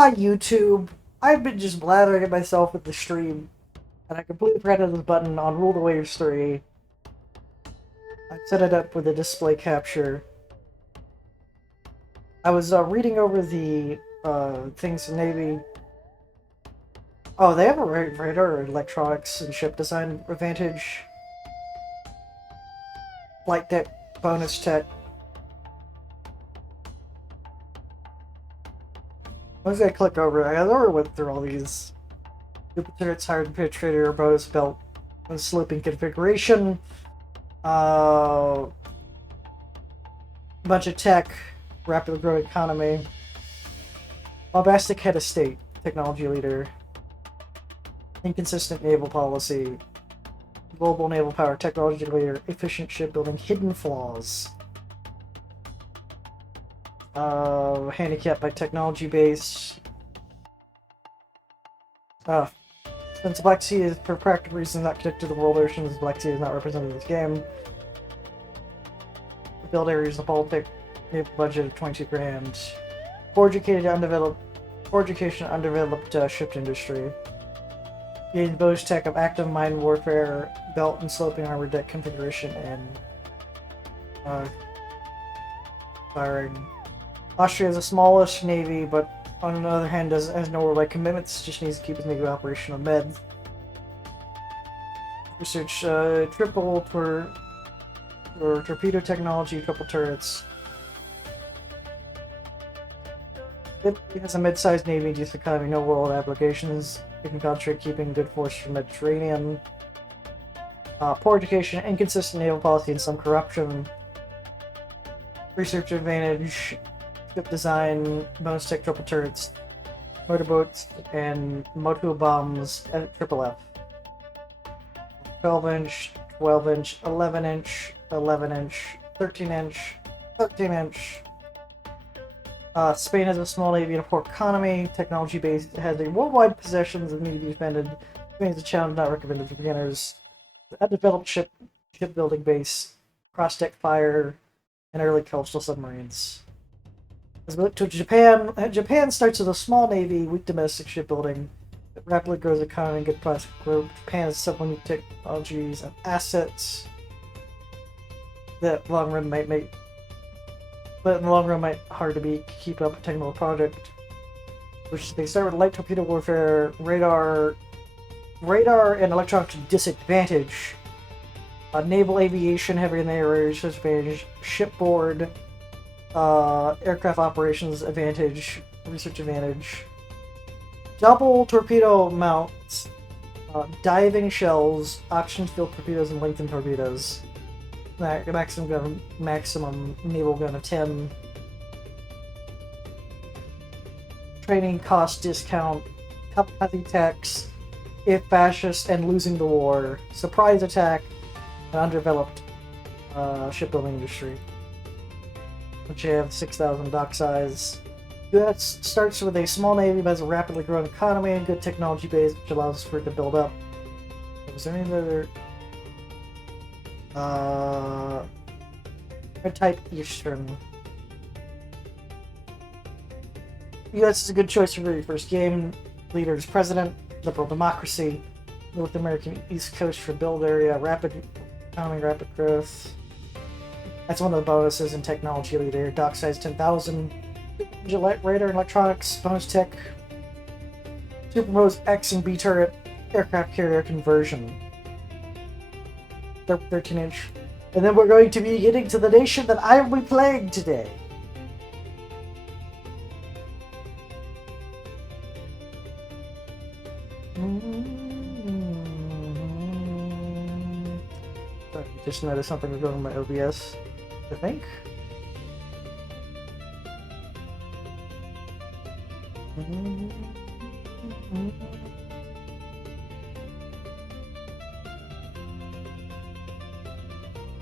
Hi YouTube. I've been just blathering at myself with the stream, and I completely forgot this button on Rule the Waves 3. I set it up with a display capture. I was reading over the things in Navy. Oh, they have a radar, electronics, and ship design advantage. Like that bonus tech. I was gonna click over it. I already went through all these. Super turrets, hard penetrator, bonus belt, and sloping configuration. Bunch of tech, rapidly growing economy. Bombastic head of state, technology leader. Inconsistent naval policy. Global naval power, technology leader. Efficient shipbuilding, hidden flaws. Handicapped by technology base. Since Black Sea is, for practical reasons, not connected to the world oceans, Black Sea is not represented in this game. Build areas of the Baltic, naval budget of 22 grand. Poor education, undeveloped ship industry. Gain bonus tech of active mine warfare, belt and sloping armor deck configuration, and firing. Austria is the smallest navy, but on the other hand has no warlike commitments, just needs to keep its navy operational med. Research triple for torpedo technology, triple turrets. It has a mid-sized navy, decent economy, no world applications. It can concentrate keeping good force from the Mediterranean. Poor education, inconsistent naval policy, and some corruption. Research advantage, ship design, bonus tech, triple turrets, motorboats, and motor bombs at triple F. 12-inch, 12-inch, 11-inch, 11-inch, 13-inch, 13-inch. Spain has a small navy and a poor economy, technology-based, it has a worldwide possessions that need to be defended. Spain is a challenge not recommended for beginners. A developed shipbuilding base, cross-deck fire, and early coastal submarines. As we look to Japan, Japan starts with a small navy, weak domestic shipbuilding, that rapidly grows economy and good plastic growth. Japan has several new technologies and assets that long run might make, but in the long run might hard to keep up a technical project. Which they start with light torpedo warfare, radar and electronic disadvantage, naval aviation, heavy in the air disadvantage, shipboard, aircraft operations advantage, research advantage, double torpedo mounts, diving shells, oxygen filled torpedoes, and lengthened torpedoes. Maximum naval gun of 10. Training cost discount, heavy tax, if fascist and losing the war, surprise attack, and undeveloped shipbuilding industry. Which you have 6,000 dock size. US starts with a small navy but has a rapidly growing economy and good technology base, which allows for it to build up. Was there any other? Type Eastern. US is a good choice for your first game. Leader is president. Liberal democracy. North American East Coast for build area. Rapid economy, rapid growth. That's one of the bonuses in technology leader. Dock size 10,000. Radar and electronics. Bonus tech. Superimposed X and B turret. Aircraft carrier conversion. 13-inch. And then we're going to be getting to the nation that I will be playing today. Sorry, just noticed something was going on my OBS, I think.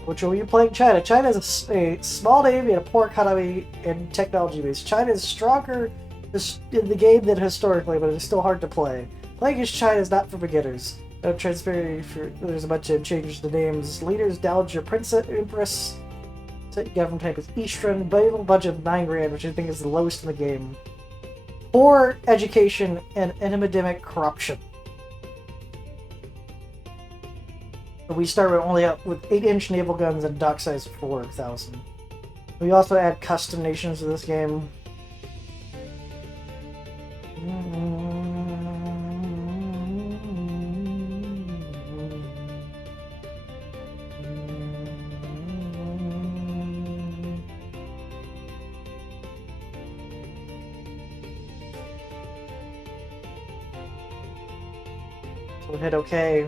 Which are you playing China? China is a small navy and a poor economy and technology base. China is stronger in the game than historically, but it's still hard to play. Playing as China is not for beginners. There's a bunch of changes to names. Leaders, Dowager, Princess, Empress. Government type is Eastern. Budget of 9 grand, which I think is the lowest in the game. poor education and endemic corruption. We start with only with 8-inch naval guns and dock size of 4,000. We also add custom nations to this game. So we'll hit OK.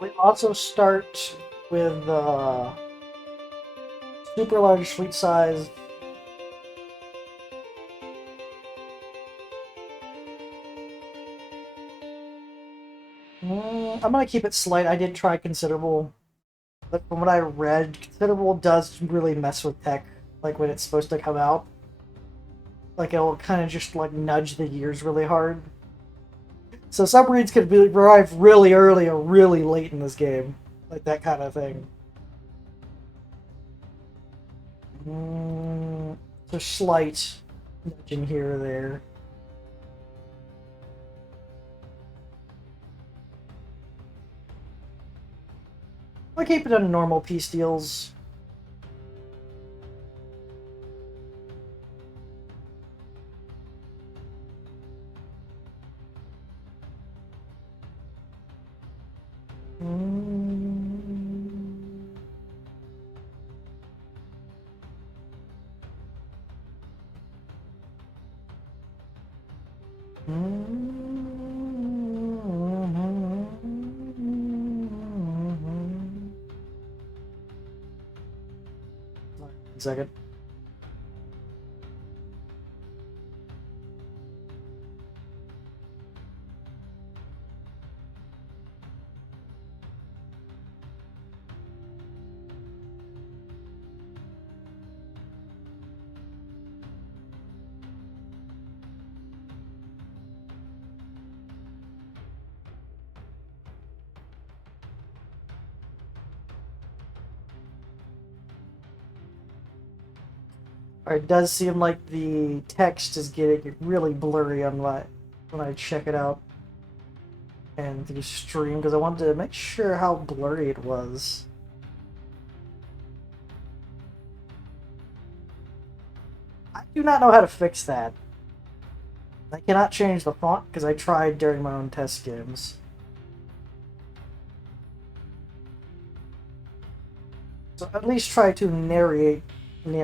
We also start with super large fleet size. I'm gonna keep it slight. I did try considerable, but from what I read, considerable does really mess with tech, like when it's supposed to come out. Like it'll kind of just like nudge the gears really hard. So submarines could arrive really early or really late in this game. Like that kind of thing. So slight nudging here or there. I'll keep it on normal peace deals. Second. It does seem like the text is getting really blurry on when I check it out and through stream, because I wanted to make sure how blurry it was. I do not know how to fix that. I cannot change the font because I tried during my own test games. So at least try to narrate my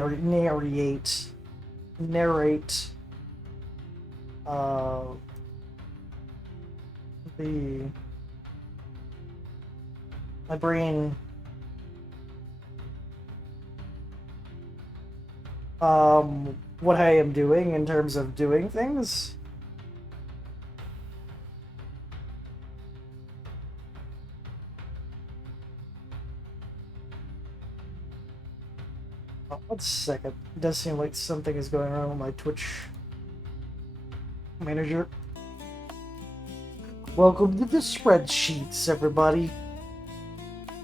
brain what I am doing in terms of doing things. Oh, 1 second. It does seem like something is going on with my Twitch manager. Welcome to the spreadsheets, everybody.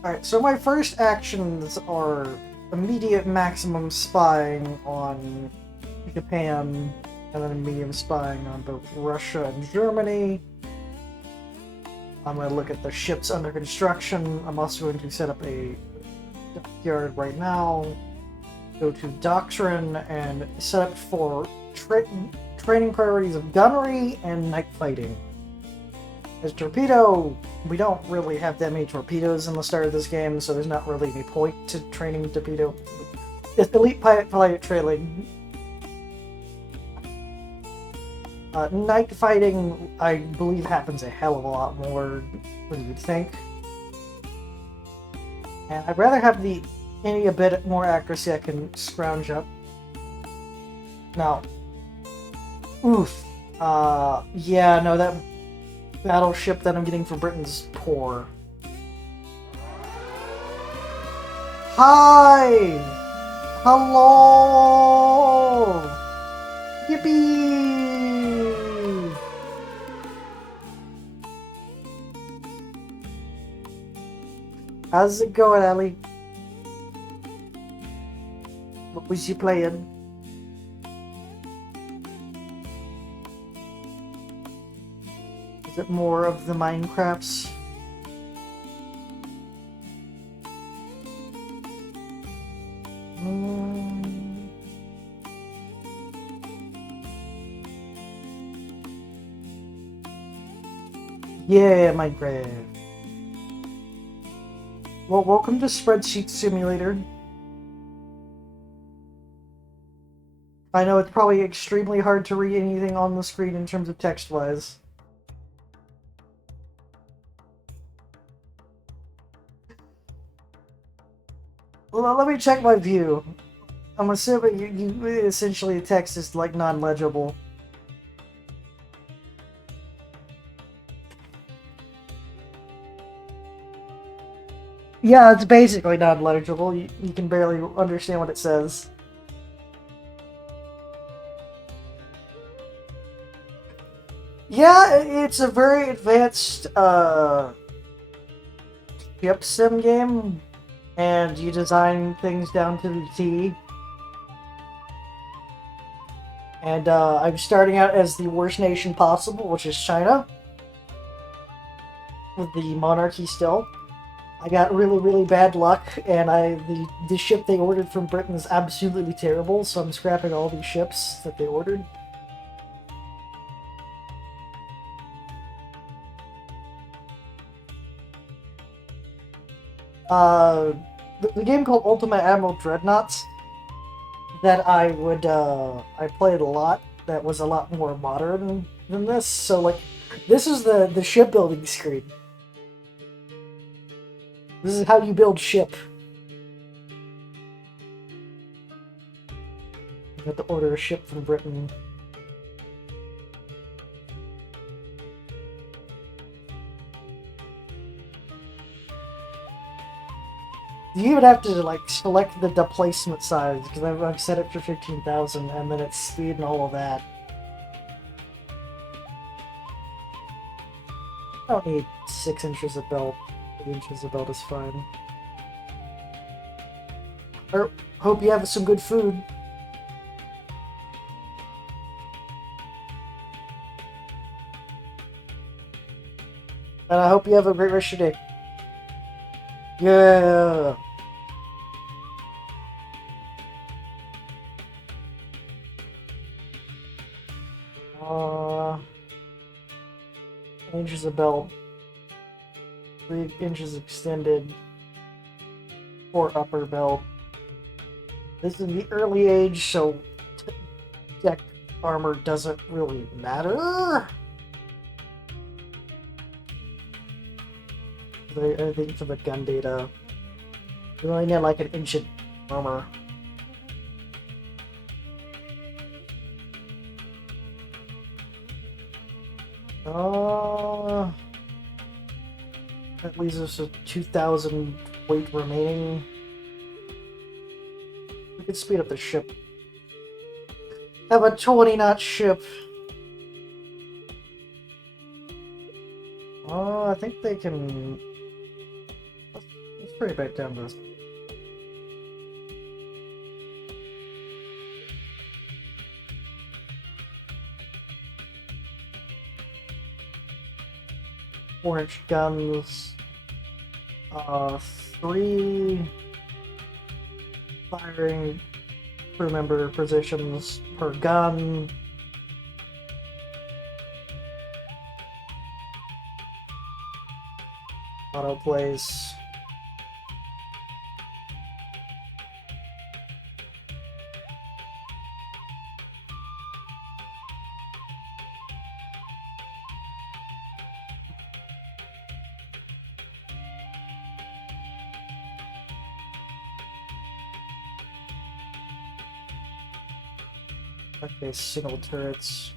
Alright, so my first actions are immediate maximum spying on Japan, and then medium spying on both Russia and Germany. I'm going to look at the ships under construction. I'm also going to set up a dockyard right now. Go to Doctrine and set up for training priorities of gunnery and night fighting. As torpedo, we don't really have that many torpedoes in the start of this game, so there's not really any point to training torpedo. It's elite pilot trailing. Night fighting, I believe, happens a hell of a lot more than you'd think. And I'd rather have a bit more accuracy I can scrounge up. Now, oof. Yeah, no, that battleship that I'm getting from Britain's poor. Hi! Hello! Yippee! How's it going, Ellie? What was you playing? Is it more of the Minecrafts? Yeah, Minecraft. Well, welcome to Spreadsheet Simulator. I know it's probably extremely hard to read anything on the screen in terms of text-wise. Well, let me check my view. I'm assuming you essentially the text is like non-legible. Yeah, it's basically non-legible. You can barely understand what it says. Yeah, it's a very advanced ship sim game, and you design things down to the T. And I'm starting out as the worst nation possible, which is China, with the monarchy still. I got really, really bad luck, and the ship they ordered from Britain is absolutely terrible, so I'm scrapping all these ships that they ordered. The game called Ultimate Admiral Dreadnoughts that I played a lot. That was a lot more modern than this. So like, this is the shipbuilding screen. This is how you build ship. You have to order a ship from Britain. You even have to like select the displacement size because I've set it for 15,000, and then its speed and all of that. I don't need 6 inches of belt. 8 inches of belt is fine. Hope you have some good food. And I hope you have a great rest of your day. Yeah. Inches of belt. 3 inches extended. 4 upper belt. This is the early age, so deck armor doesn't really matter. I think for the gun data, you only need like an inch of armor. That leaves us with 2,000 weight remaining. We could speed up the ship. Have a 20-knot ship. I think they can... Let's bring it back down to this. Four-inch guns. 3 firing crew member positions per gun. Auto plays. Okay, single turrets.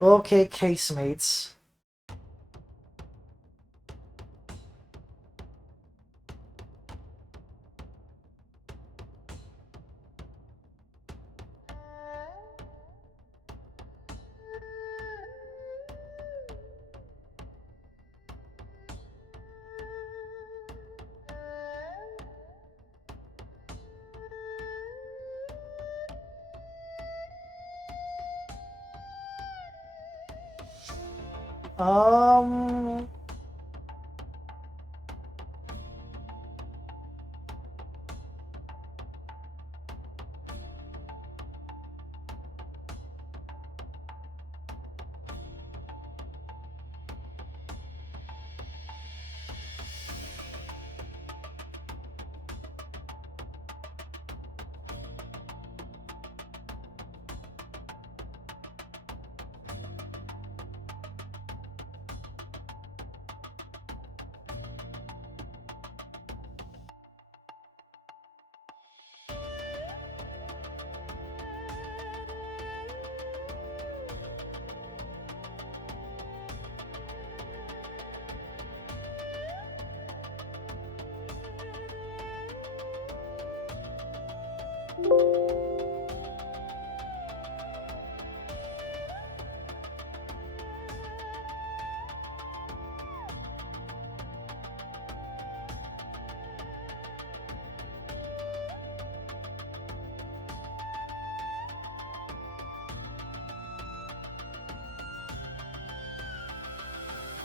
Okay, casemates. Um.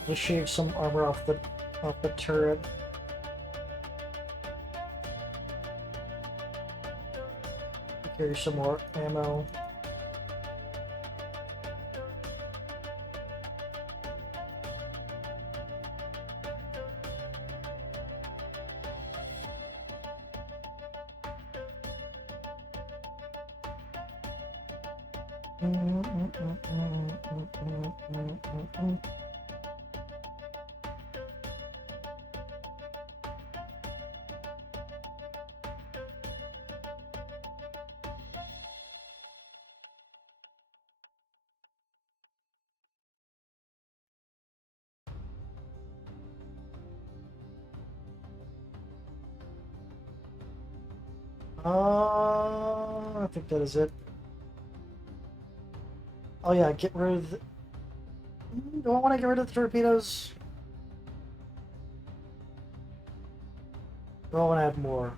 Just shave some armor off the turret. Carry some more ammo. I think that is it. Oh yeah, get rid of the... Do I want to get rid of the torpedoes? Do I want to add more?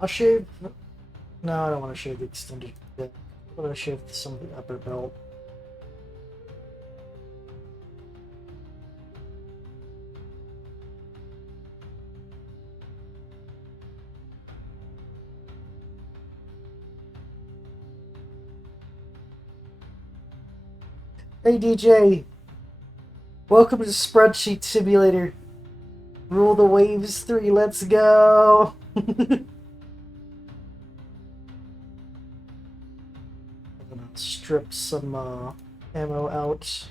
I'll shave... No, I don't want to shave the extended bit. I'm going to shave some of the upper belt. Hey DJ! Welcome to Spreadsheet Simulator. Rule the Waves 3, let's go! I'm gonna strip some ammo out.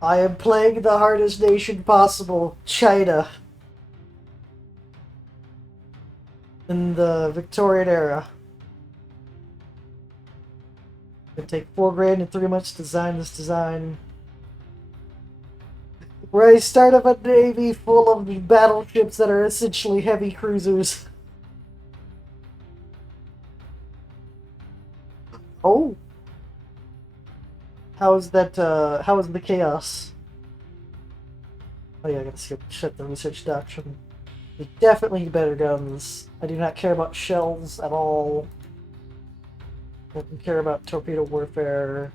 I am playing the hardest nation possible, China. In the Victorian era. It'd take $4 grand and 3 months to design this design. Where I start up a navy full of battleships that are essentially heavy cruisers. Oh! How is that, how is the chaos? Oh yeah, I gotta shut the research doctrine. We definitely need better guns. I do not care about shells at all. Don't care about torpedo warfare.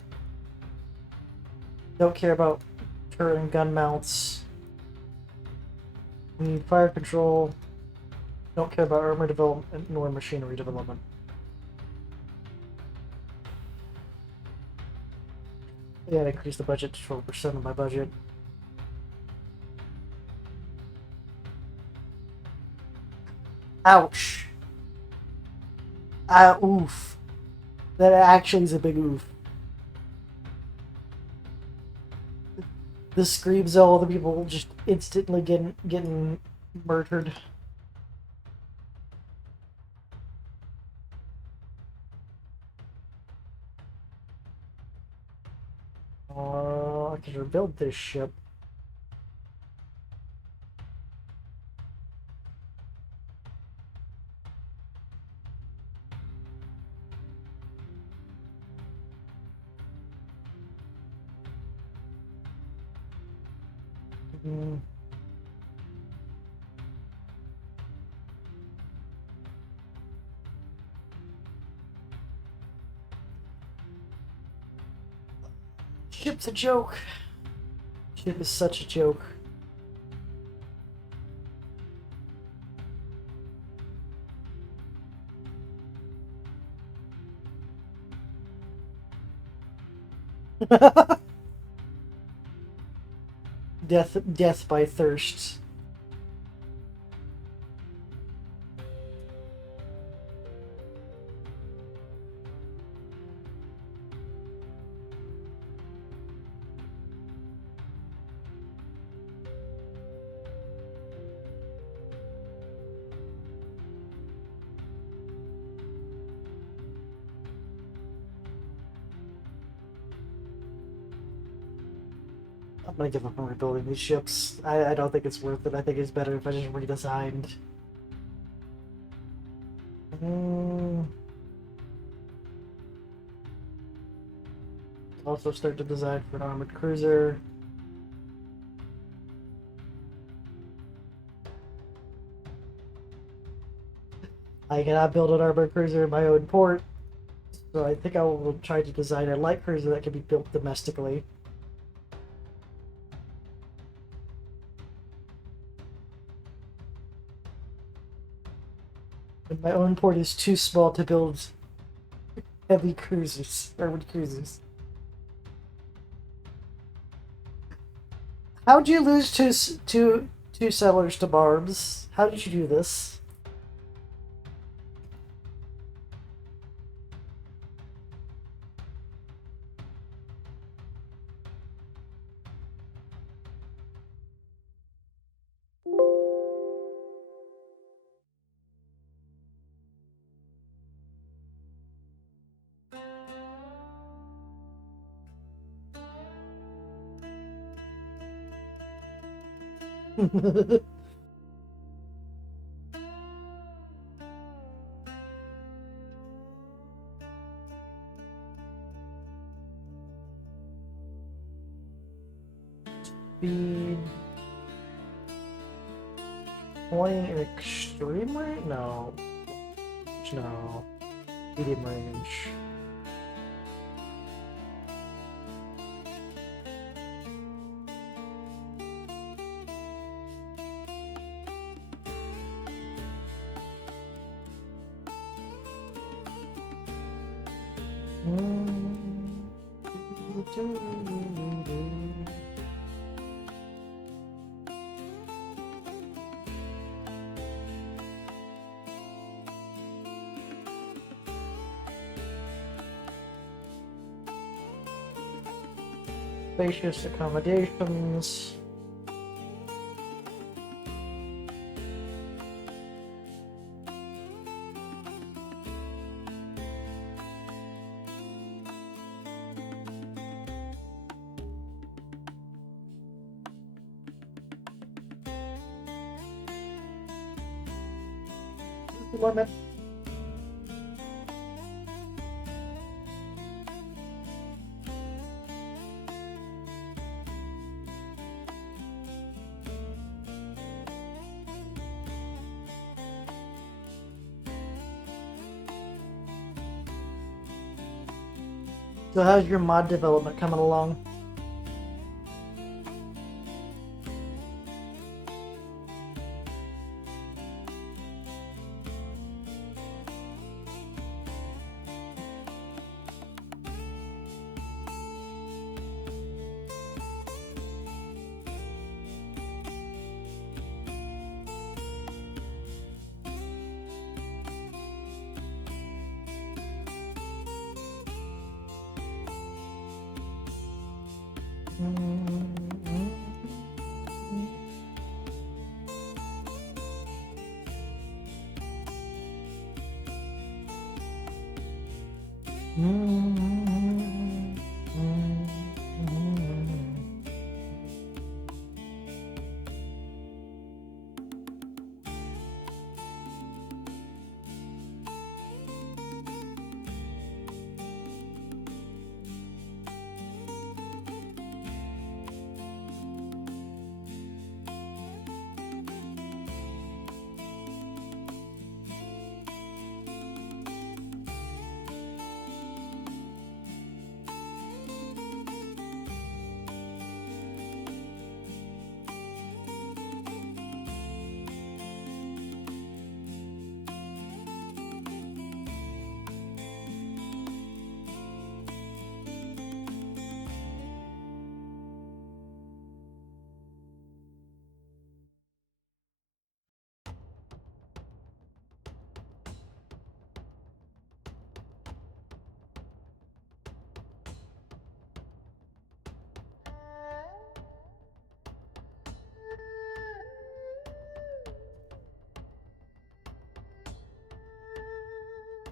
Don't care about turret and gun mounts. We need fire control. Don't care about armor development nor machinery development. Yeah, I increased the budget to 12% of my budget. Ouch. Oof. That actually is a big oof. This screams all the people just instantly getting murdered. I can rebuild this ship. Mm. Ship's a joke. Ship is such a joke. Death by thirst. I'm gonna give up on rebuilding these ships. I don't think it's worth it. I think it's better if I just redesigned. Also start to design for an armored cruiser. I cannot build an armored cruiser in my own port, so I think I will try to design a light cruiser that can be built domestically. And my own port is too small to build heavy cruisers, armored cruisers. How'd you lose two settlers to barbs? How did you do this? Speed 20 in extreme range? No. No. Medium range. Spacious accommodations. Limit. So how's your mod development coming along?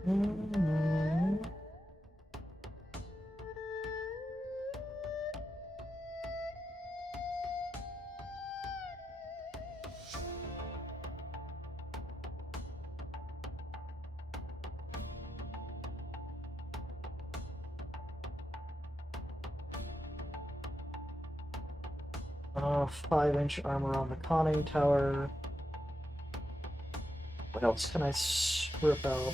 Mm-hmm. Uh, 5-inch armor on the conning tower. What else can I strip out?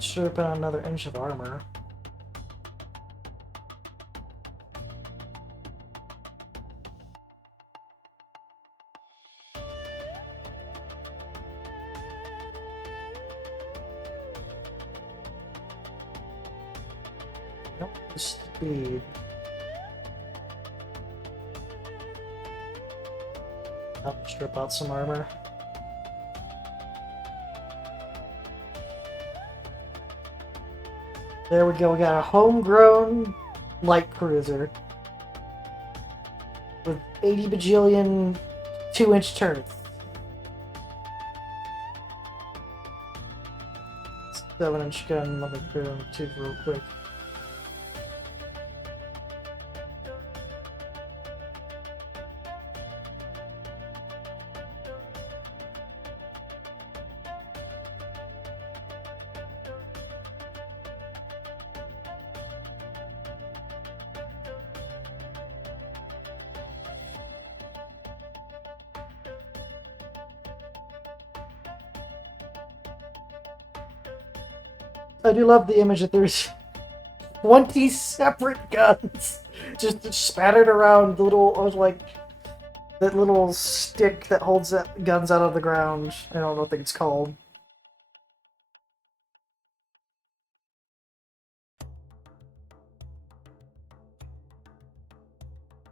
Strip out another inch of armor. Nope, speed. I'll strip out some armor. There we go, we got a homegrown light cruiser with 80 bajillion 2-inch turrets. 7-inch gun, let me put it on the tube real quick. I do love the image that there's 20 separate guns just spattered around the little, like, that little stick that holds guns out of the ground. I don't know what it's called.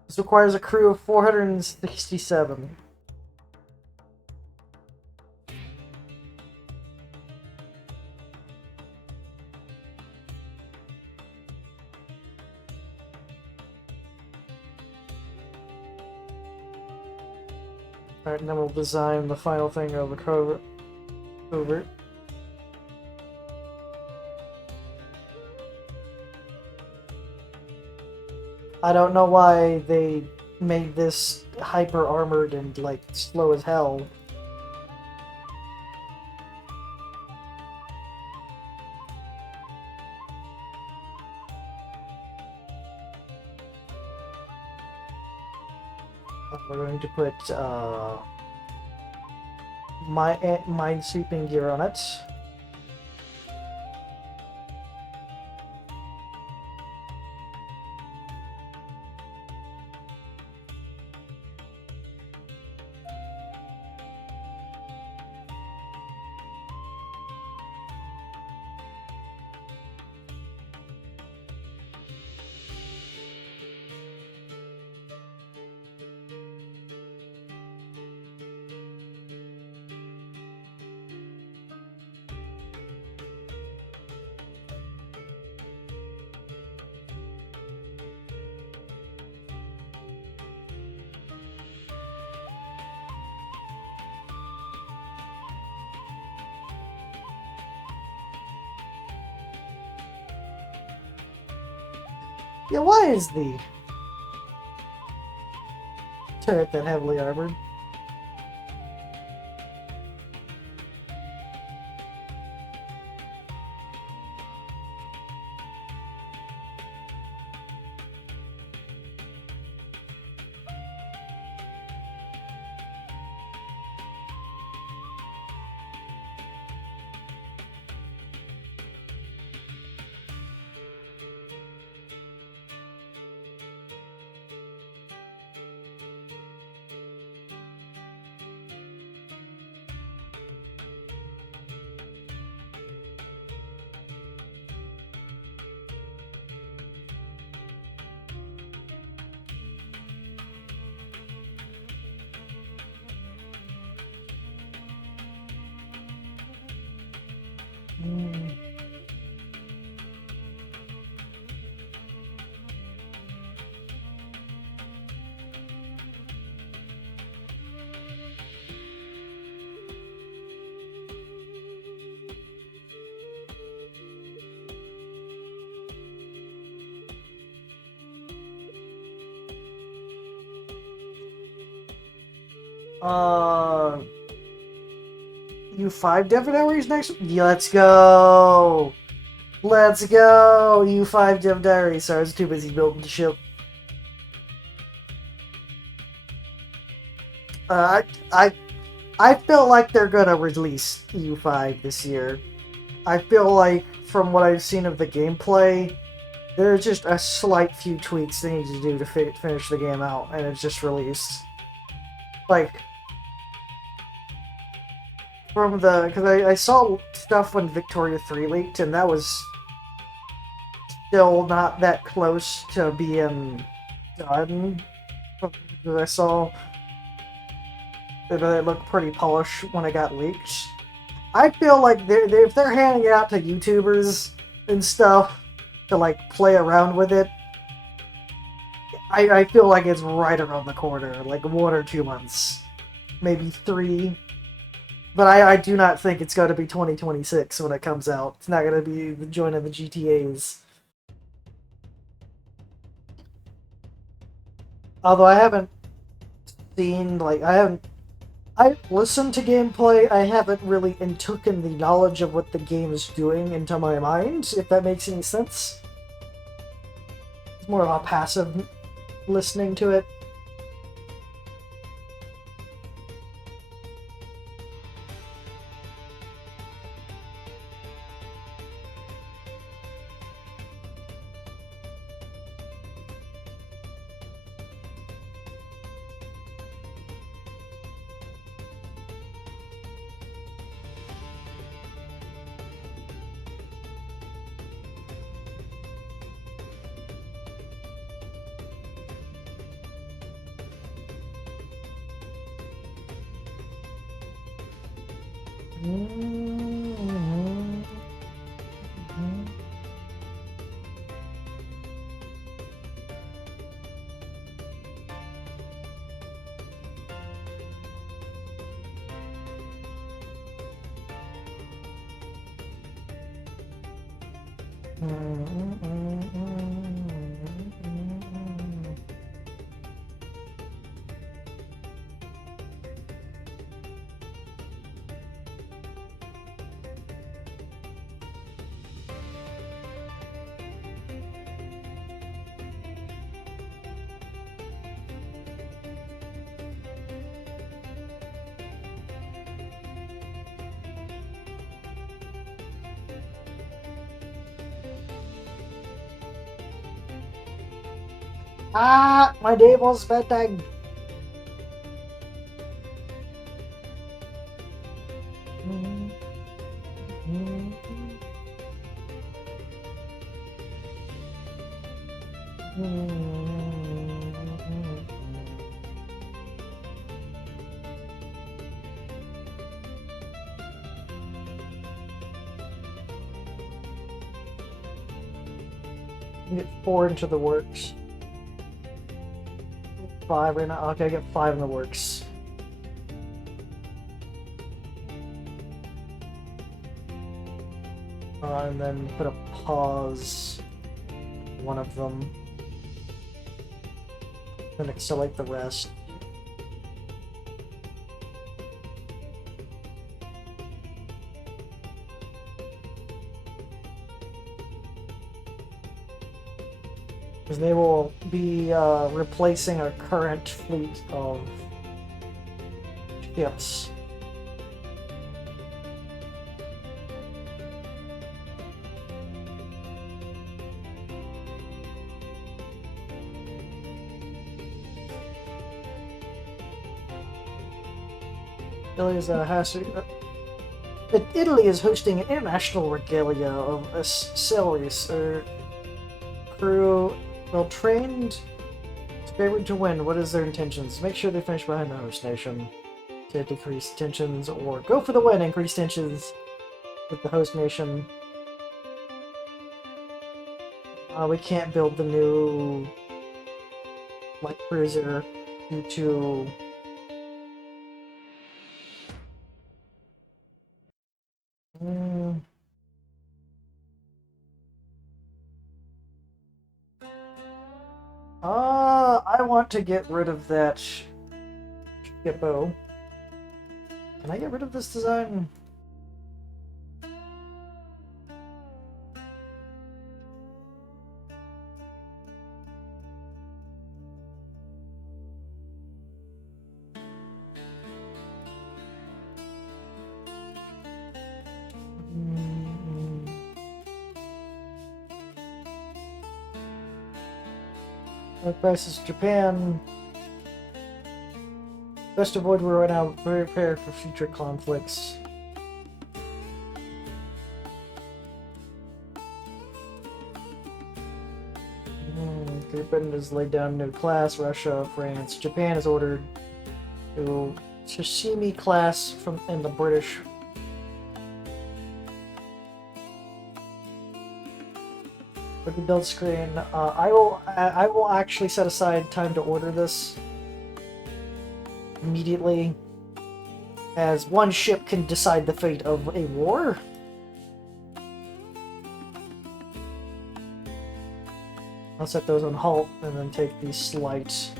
This requires a crew of 467. Alright, and then we'll design the final thing of the covert. I don't know why they made this hyper armored and like slow as hell. We're going to put minesweeping gear on it. Yeah, why is the turret that heavily armored? Uh, U5 Devon Diaries next. Yeah, let's go. Let's go. U5 Dev Diaries. Sorry, I was too busy building the ship. Uh, I, I, I feel like they're gonna release U5 this year. I feel like from what I've seen of the gameplay, there's just a slight few tweaks they need to do to finish the game out, and it's just released. Like, from the... Because I saw stuff when Victoria 3 leaked, and that was still not that close to being done. I saw that it looked pretty polished when it got leaked. I feel like if they're handing it out to YouTubers and stuff to like play around with it, I feel like it's right around the corner, like 1 or 2 months, maybe 3. But I do not think it's going to be 2026 when it comes out. It's not going to be the joint of the GTAs. Although I haven't seen, like, I've listened to gameplay, I haven't really intooken the knowledge of what the game is doing into my mind, if that makes any sense. It's more of a passive listening to it. Ah, my devil's bedtime. Get 4 into the works. 5 right now. Okay, I get 5 in the works. And then put a pause. One of them. Then accelerate the rest. Because they will be replacing our current fleet of ships. Italy is hosting an international regalia of sailors crew well trained, favored to win. What is their intentions? Make sure they finish behind the host nation to decrease tensions, or go for the win, increase tensions with the host nation. We can't build the new light cruiser due to I want to get rid of that Hippo. Can I get rid of this design? Crisis Japan. Best avoid war right now. Be prepared for future conflicts. Great Britain has laid down a new class. Russia, France, Japan has ordered to Tsushima class from in the British. With the build screen, I will actually set aside time to order this immediately, as one ship can decide the fate of a war. I'll set those on halt and then take these slight.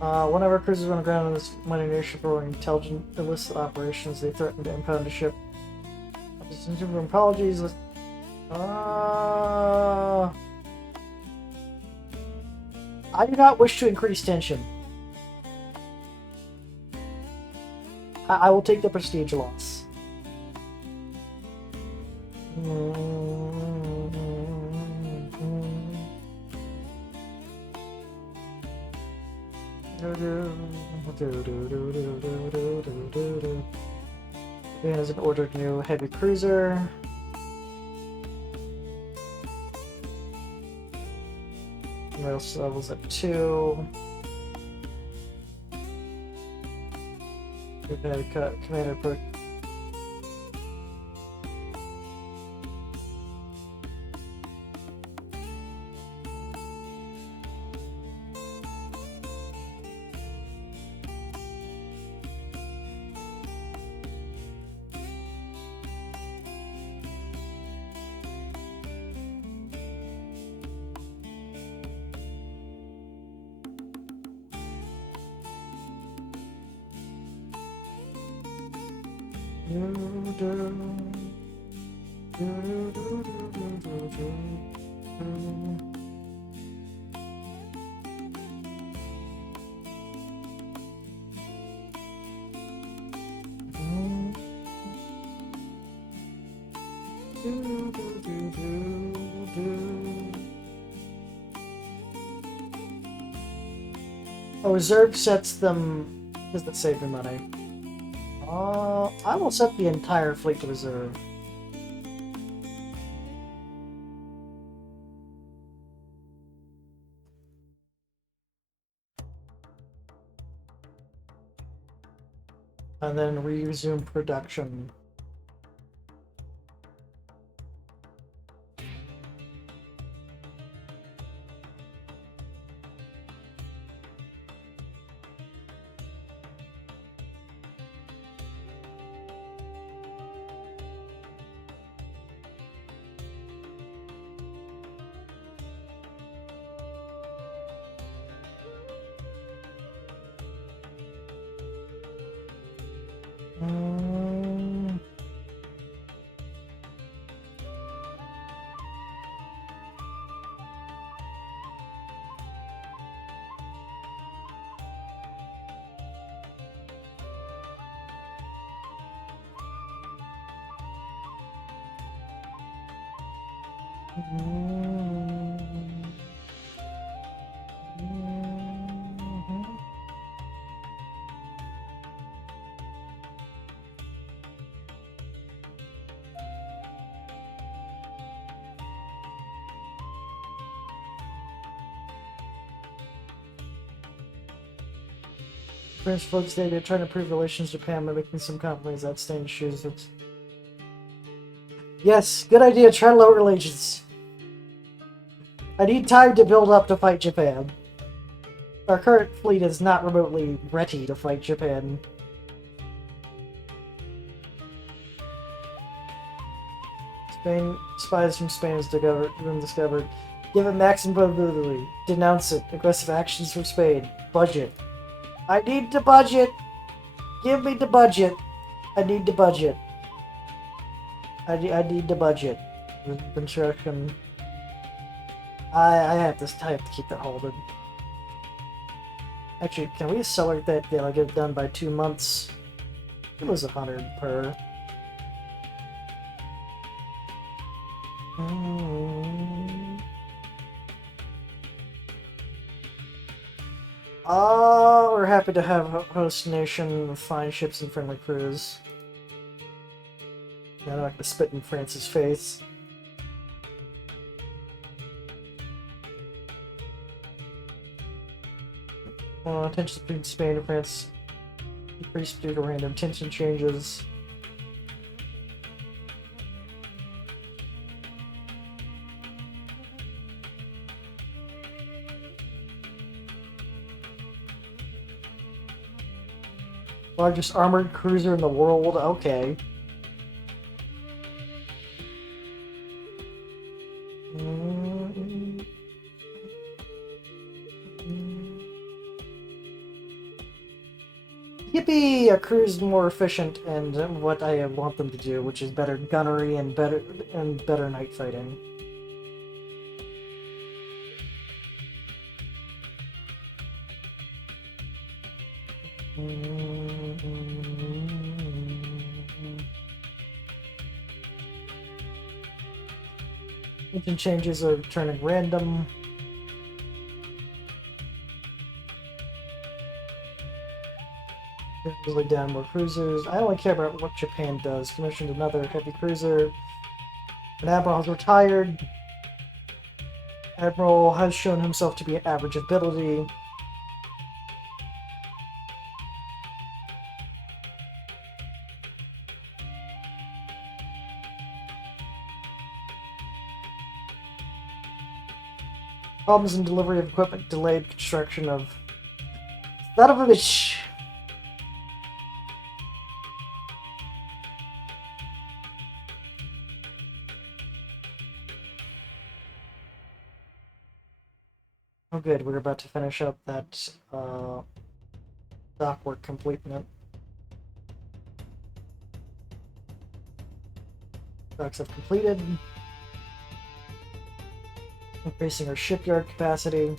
One of our cruisers on the ground in this mining nation for intelligent illicit operations. They threatened to impound a ship. Apologies. I do not wish to increase tension. I will take the prestige loss. Japan has ordered new heavy cruiser. Rail levels at 2. Commander put. A reserve sets them. Does that save me money? I will set the entire fleet to reserve. And then resume production. French folks say they're trying to improve relations with Japan by making some compromise outstanding issues. Yes, good idea. Try to lower relations. I need time to build up to fight Japan. Our current fleet is not remotely ready to fight Japan. Spain spies from Spain has been discovered. Give it maximum probability. Denounce it. Aggressive actions from Spain. Budget. I need the budget. Give me the budget. I need the budget. I need the budget. Construction. I have to keep that holding. Actually, can we accelerate that? Yeah, I'll get it done by 2 months. It was 100 per. We're happy to have host nation with fine ships and friendly crews. Now I'm not gonna spit in France's face. Tensions between Spain and France increased due to random tension changes. Largest armored cruiser in the world? Okay. Yippee! A cruise more efficient and what I want them to do, which is better gunnery and better night fighting. Engine changes are turning random. Really down more cruisers. I only care about what Japan does. Commissioned another heavy cruiser. An admiral has retired. Admiral has shown himself to be an average ability. Problems in delivery of equipment, delayed construction of... Son of a bitch! Oh good, we're about to finish up that dock work completement. Docks have completed. Increasing our shipyard capacity.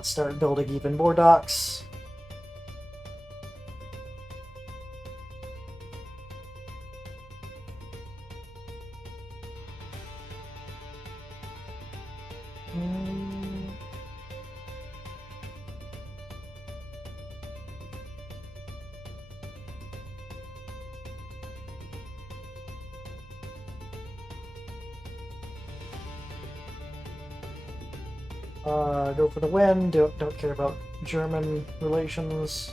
Start building even more docks. Go for the win. Don't care about German relations.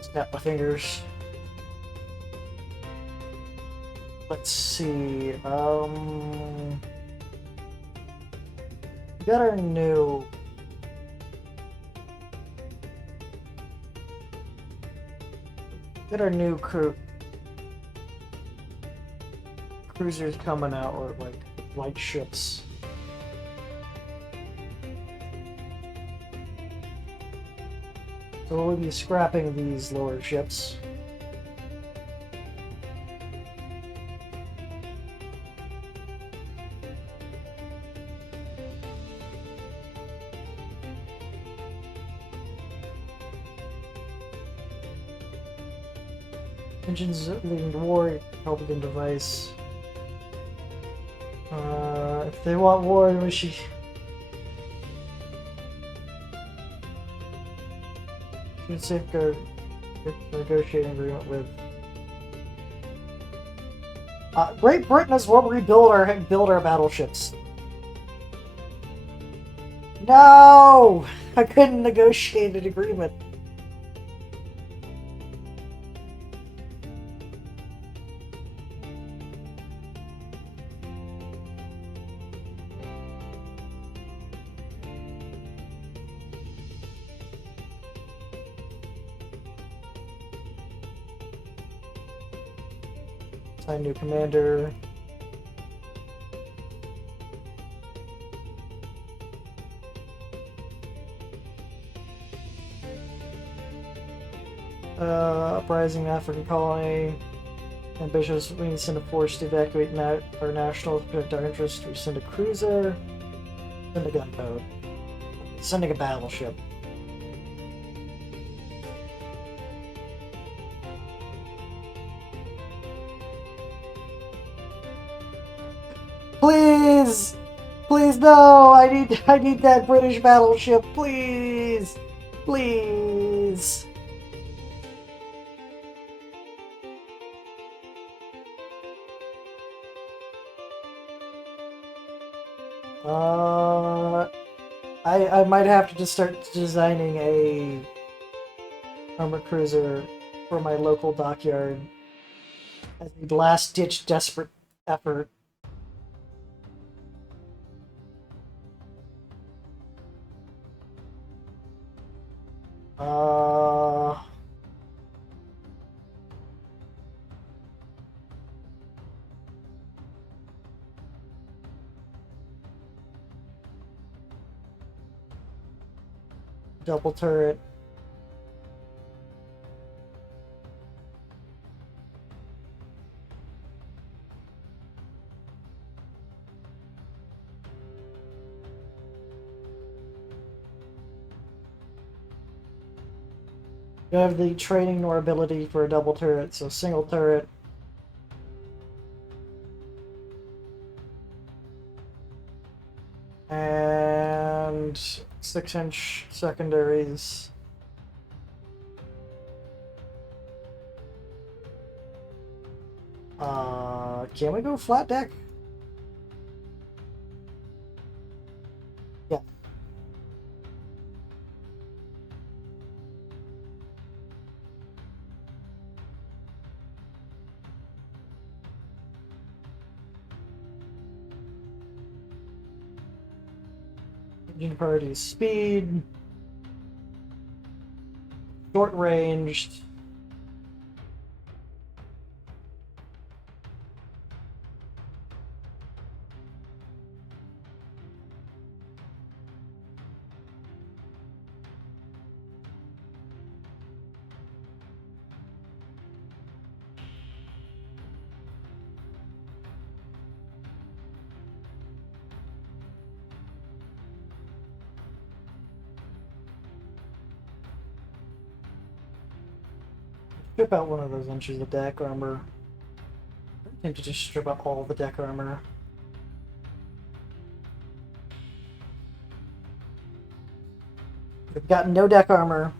Snap my fingers. Let's see. Got our new cruisers coming out, or like light ships. So we'll be scrapping these lower ships. Engines leading to war, Republican device. If they want war, we should... safeguard negotiating agreement with... Great Britain has will rebuild our battleships. No! I couldn't negotiate an agreement. Assign new commander. Uprising African colony. Ambitious, we need to send a force to evacuate our nationals, protect our interests. We send a cruiser. Send a gunboat. Sending a battleship. Please! Please, no! I need that British battleship, please! Please! I might have to just start designing a armor cruiser for my local dockyard as a last-ditch desperate effort. Double turret. You have the training nor ability for a double turret, so single turret. And 6-inch secondaries. Can we go flat deck? Yeah. Engine priority speed. Short ranged. Strip out one of those inches of deck armor. I think to just strip out all the deck armor. We've got no deck armor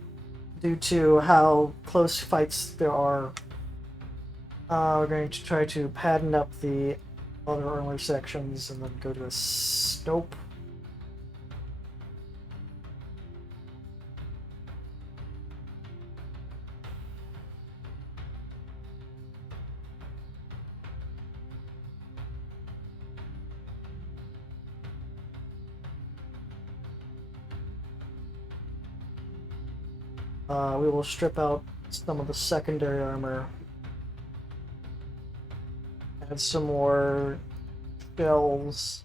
due to how close fights there are. We're going to try to pattern up the other armor sections and then go to a nope. We will strip out some of the secondary armor. Add some more shells.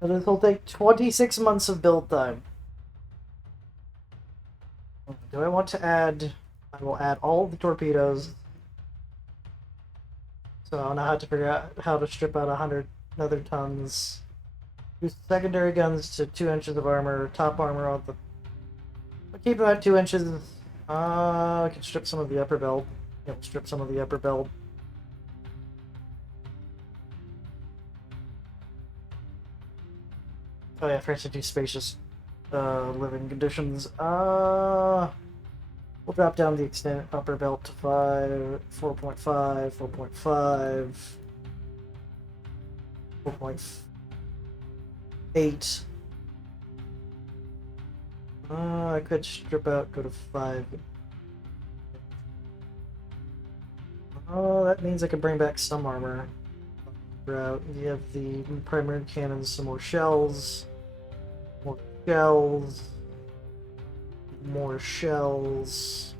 But this will take 26 months of build time. Do I want to add... I will add all the torpedoes. So I'll now have to figure out how to strip out 100 other tons. Use secondary guns to 2 inches of armor, top armor on the... I'll keep them at 2 inches. I can strip some of the upper belt. Yeah, strip some of the upper belt. Oh yeah, first to do spacious living conditions. We'll drop down the extended upper belt to 5, 4.5, 4.5, 4.8. I could strip out, go to 5. Oh, that means I can bring back some armor. Route. We have the primary cannons, some more shells. More shells. More shells.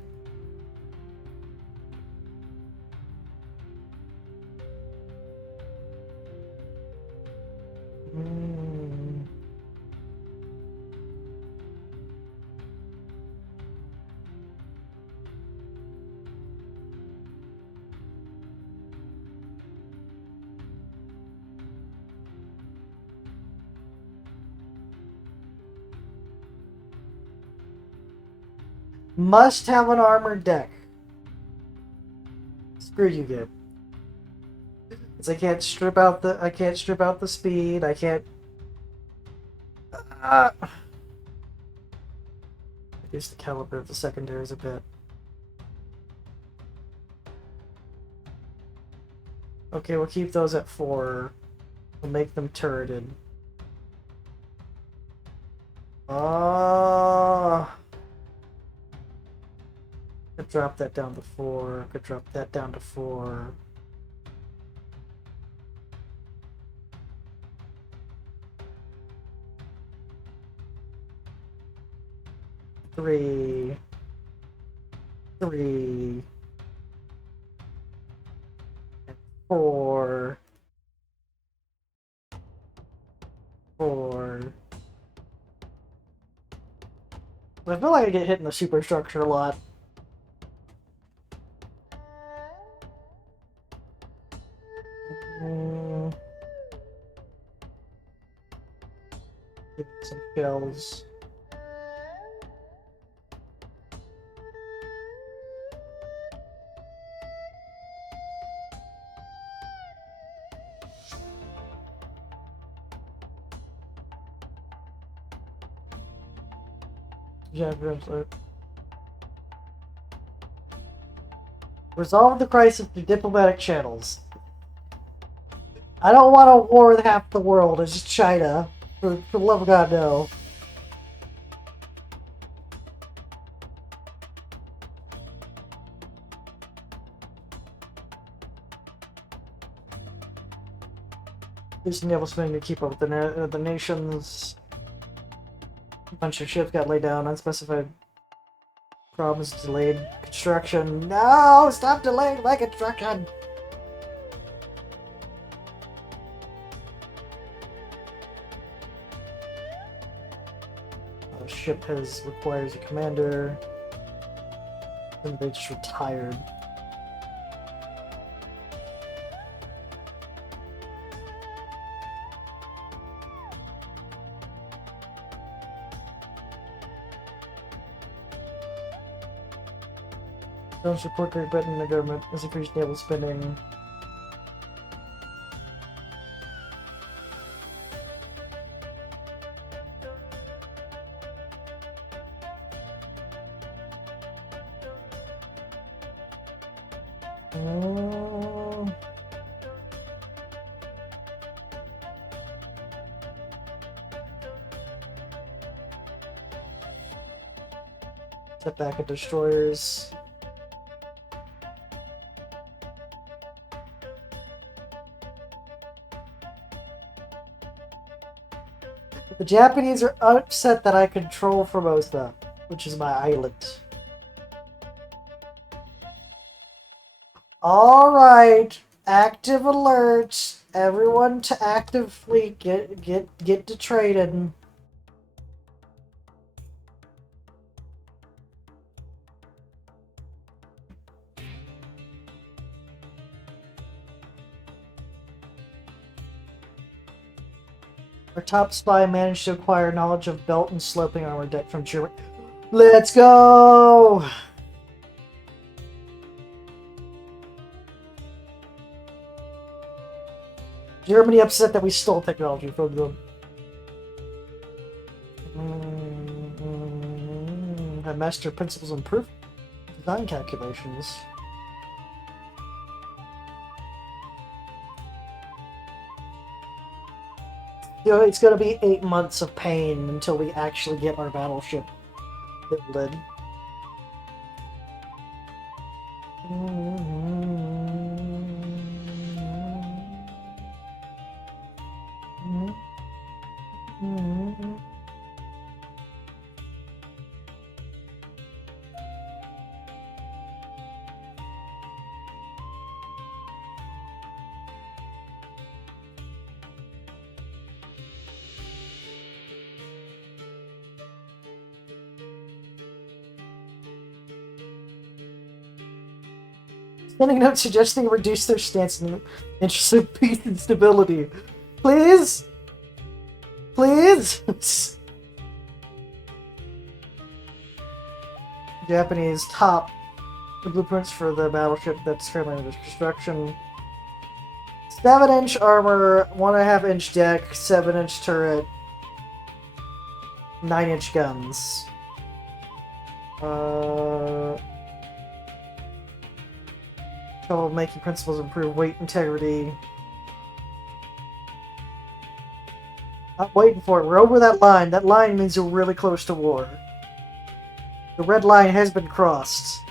Must have an armored deck. Screw you, game. Because I can't strip out the speed. I can't. Reduce the caliber of the secondaries a bit. Okay, we'll keep those at 4. We'll make them turreted. Could drop that down to 4. Could drop that down to 4. Three. And 4. 4. I feel like I get hit in the superstructure a lot. Give me some shells. Yeah, resolve the crisis through diplomatic channels. I don't want a war with half the world. It's just China. For the love of God, no. Just naval spending to keep up with the nations. A bunch of ships got laid down. Unspecified problems. Delayed construction. No! Stop delaying my construction! Ship requires a commander. And they just retired. Don't support Great Britain and the government has increased naval spending. Set back at destroyers. The Japanese are upset that I control Formosa, which is my island. Alright, active alert. Everyone to active fleet, get to trading. Our top spy managed to acquire knowledge of belt and sloping armor deck from Germany. Let's go! Germany upset that we stole technology from them. I master principles of improved design calculations. You know, it's gonna be 8 months of pain until we actually get our battleship built. Sending a note suggesting reduce their stance in the interest of peace and stability. Please? Please? Japanese top. The blueprints for the battleship that's currently under construction. 7-inch armor, 1.5-inch deck, 7-inch turret, 9-inch guns. Making principles improve weight integrity. I'm waiting for it. We're over that line. That line means you're really close to war. The red line has been crossed.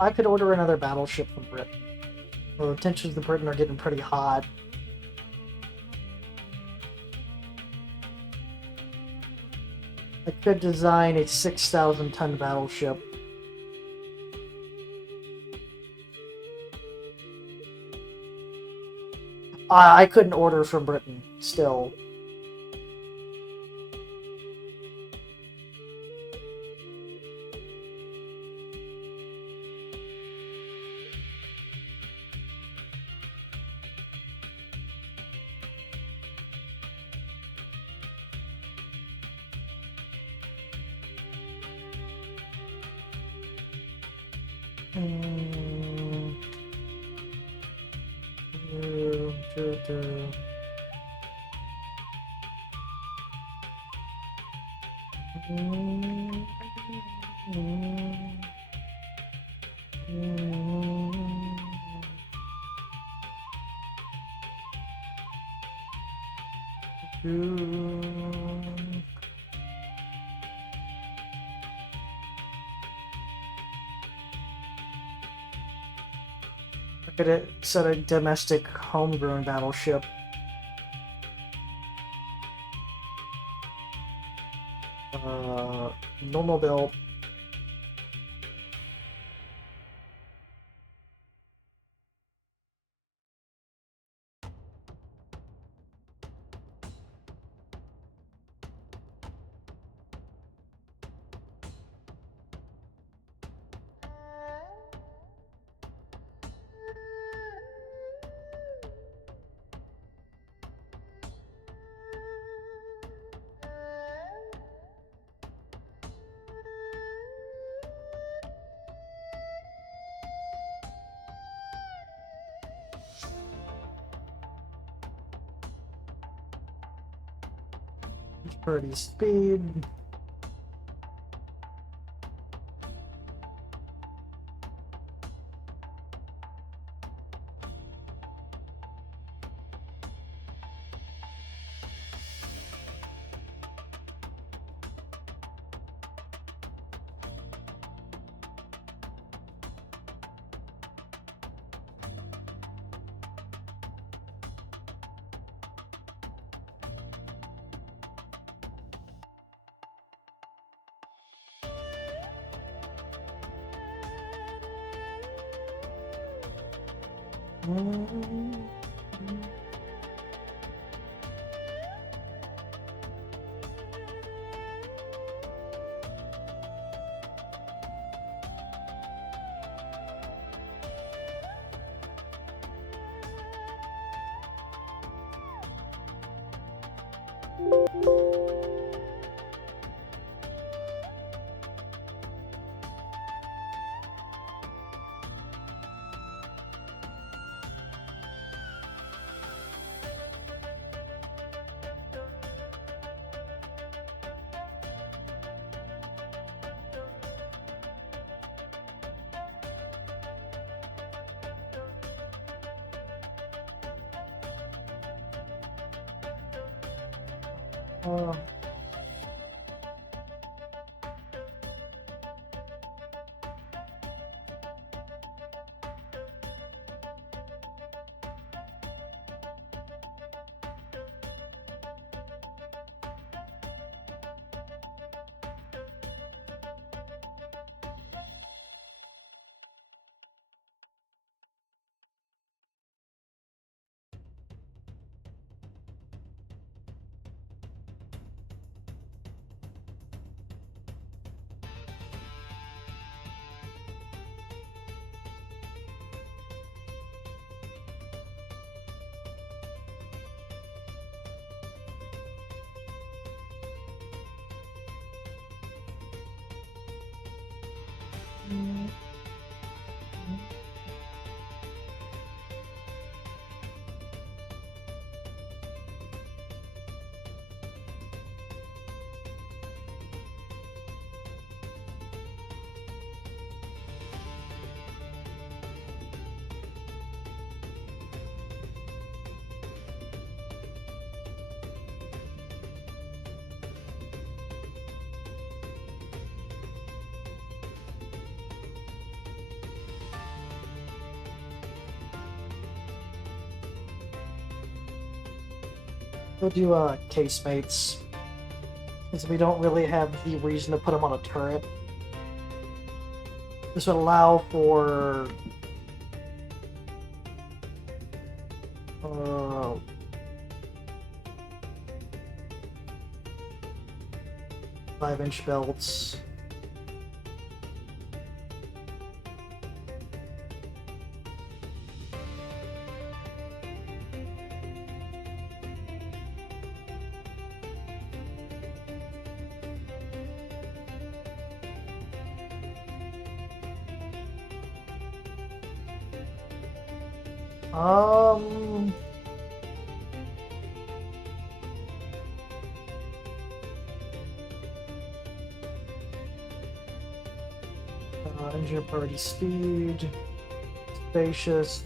I could order another battleship from Britain. Well, the tensions in Britain are getting pretty hot. I could design a 6,000-ton battleship. I couldn't order from Britain, still. I could set a domestic homegrown battleship. Normal build. Pretty speed. We'll do casemates, because we don't really have the reason to put them on a turret. This would allow for 5-inch belts. Engine party speed, spacious,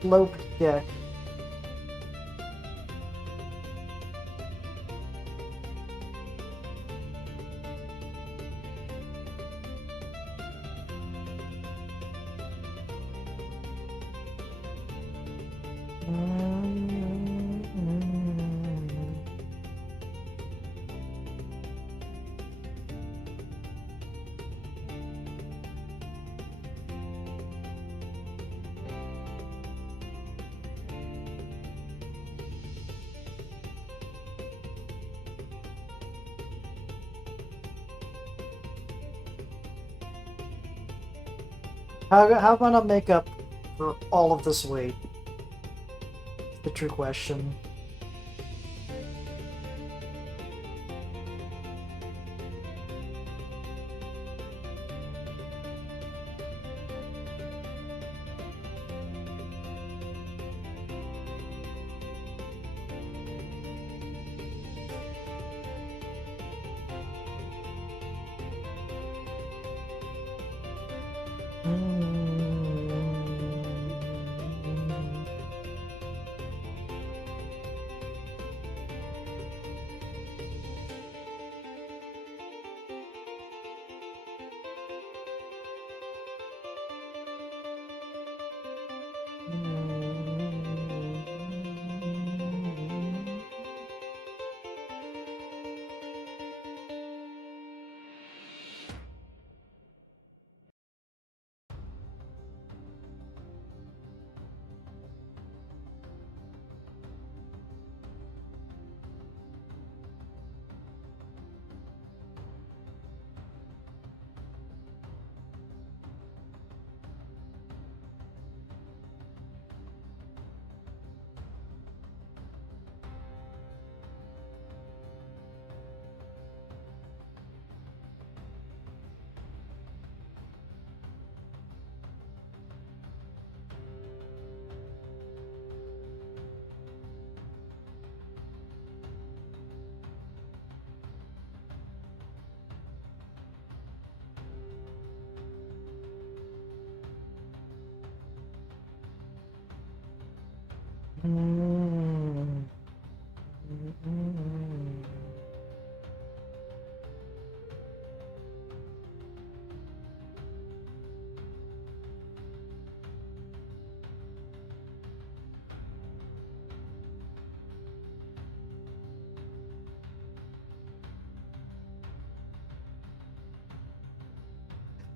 sloped deck. How am I gonna make up for all of this weight? The true question.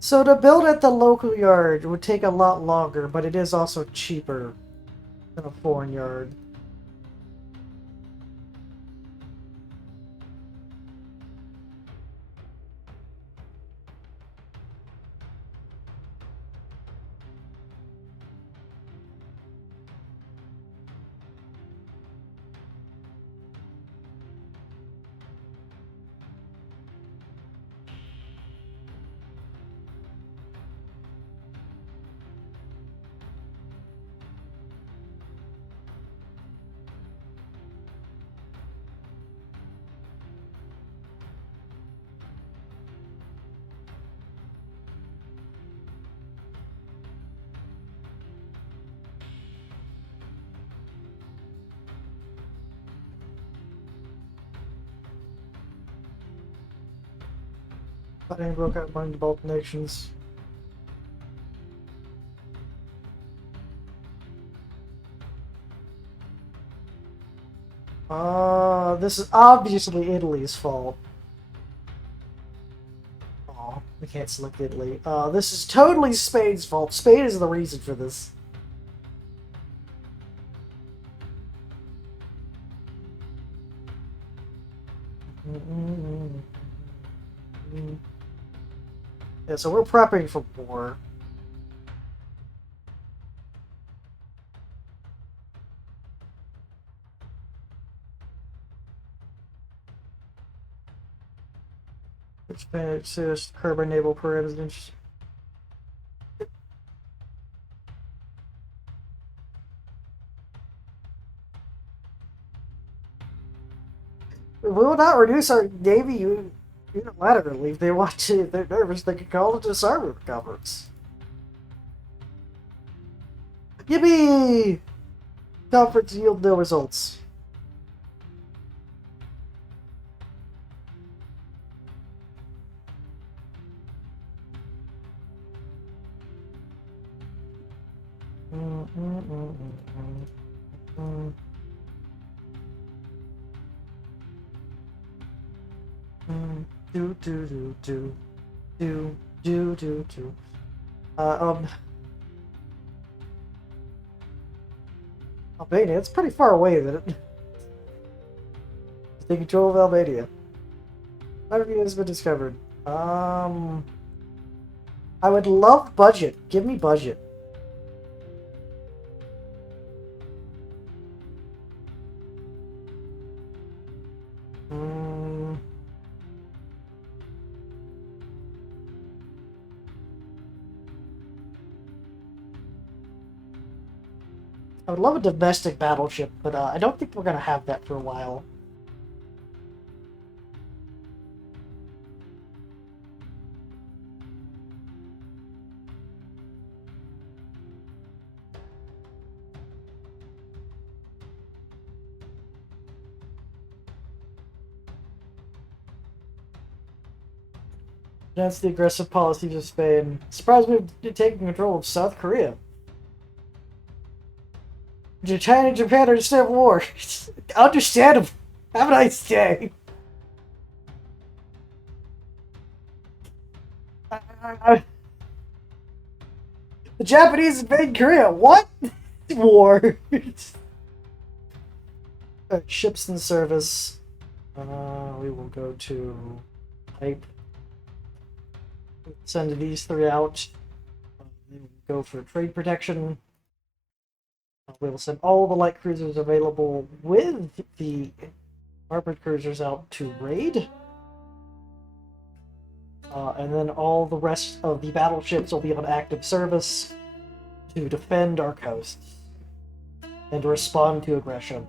So to build at the local yard would take a lot longer, but it is also cheaper than a foreign yard. Fighting broke out among the both nations. This is obviously Italy's fault. Oh, we can't select Italy. This is totally Spain's fault. Spain is the reason for this. Yeah, so we're prepping for war. Expand assist, curb our naval parameters. We will not reduce our navy unilaterally. If they want to, if they're nervous, they can call it disarmament conference. Yippee! Conference yield no results. Do. Albania, it's pretty far away, isn't it? Take control of Albania. Everything has been discovered. I would love budget. Give me budget. I would love a domestic battleship, but I don't think we're going to have that for a while. That's the aggressive policies of Spain. Surprised we've taken control of South Korea. China and Japan are in civil war. Understandable. Have a nice day. The Japanese invade Korea. What? War. Ships in service. We will go to type. Send these three out. We will go for trade protection. We will send all the light cruisers available with the armored cruisers out to raid. And then all the rest of the battleships will be on active service to defend our coasts and respond to aggression.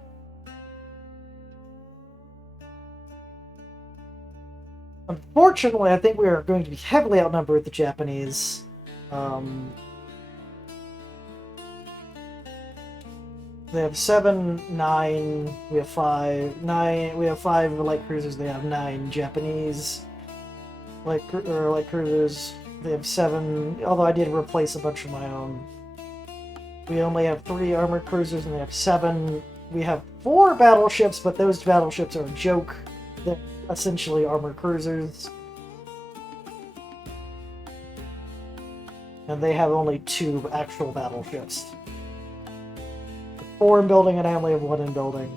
Unfortunately, I think we are going to be heavily outnumbered with the Japanese. They have 7, 9, we have 5, 9, we have 5 light cruisers, they have 9 Japanese light cruisers, they have 7, although I did replace a bunch of my own. We only have 3 armored cruisers and they have 7. We have 4 battleships, but those battleships are a joke. They're essentially armored cruisers. And they have only 2 actual battleships. 4 in building, and I only have 1 in building.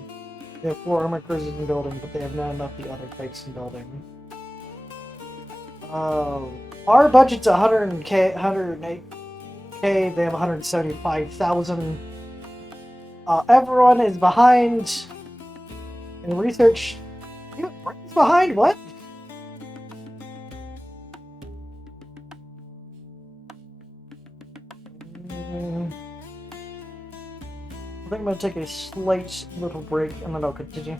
They have 4 armored cruisers in building, but they have not enough of the other types in building. Our budget's 108k, they have 175,000. Everyone is behind in research. Britain's behind? What? I think I'm going to take a slight little break and then I'll continue.